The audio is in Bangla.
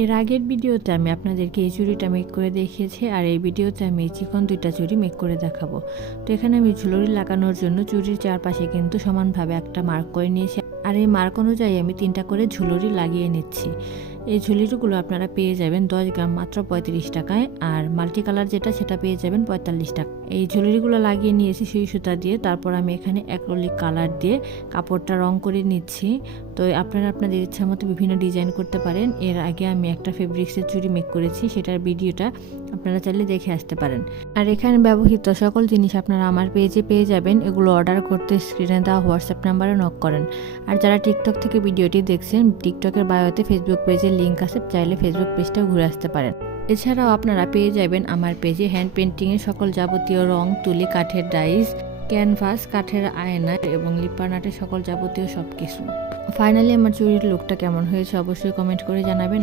এর আগের ভিডিওতে আমি আপনাদেরকে এই চুড়িটা মেক করে দেখিয়েছি, আর এই ভিডিওতে আমি এই চিকন দুইটা চুড়ি মেক করে দেখাবো। তো এখানে আমি ঝুলরি লাগানোর জন্য চুড়ির চারপাশে কিন্তু সমানভাবে একটা মার্ক করে নিয়েছি, আর এই মার্ক অনুযায়ী আমি 3টা করে ঝুলরি লাগিয়ে নিচ্ছি। এই ঝুলরিগুলো আপনারা পেয়ে যাবেন 10 গ্রাম মাত্র 35 টাকায়, আর মাল্টি কালার যেটা সেটা পেয়ে যাবেন 45 টাকা। এই ঝুলরিগুলো লাগিয়ে নিয়েছি সুই সুতা দিয়ে। তারপর আমি এখানে অ্যাক্রিলিক কালার দিয়ে কাপড়টা রং করে নিচ্ছি। তো আপনারা আপনাদের ইচ্ছা মতো বিভিন্ন ডিজাইন করতে পারেন। এর আগে আমি একটা ফেব্রিক্সের চুড়ি মেক করেছি, সেটার ভিডিওটা আপনারা চাইলে দেখে আসতে পারেন। আর এখানে ব্যবহৃত সকল জিনিস আপনারা আমার পেজে পেয়ে যাবেন। এগুলো অর্ডার করতে স্ক্রিনে দেওয়া হোয়াটসঅ্যাপ নাম্বারে নক করেন। আর যারা টিকটক থেকে ভিডিওটি দেখছেন, টিকটকের বায়োতে ফেসবুক পেজের লিঙ্ক আছে, চাইলে ফেসবুক পেজটাও ঘুরে আসতে পারেন। এছাড়াও আপনারা পেয়ে যাবেন আমার পেজে হ্যান্ড পেন্টিংয়ের সকল যাবতীয় রং, তুলি, কাঠের ডাইস, ক্যানভাস, কাঠের আয়না এবং লিপার আর্টের সকল যাবতীয় সব কিছু। ফাইনালি আমার চুড়ির লুকটা কেমন হয়েছে অবশ্যই কমেন্ট করে জানাবেন।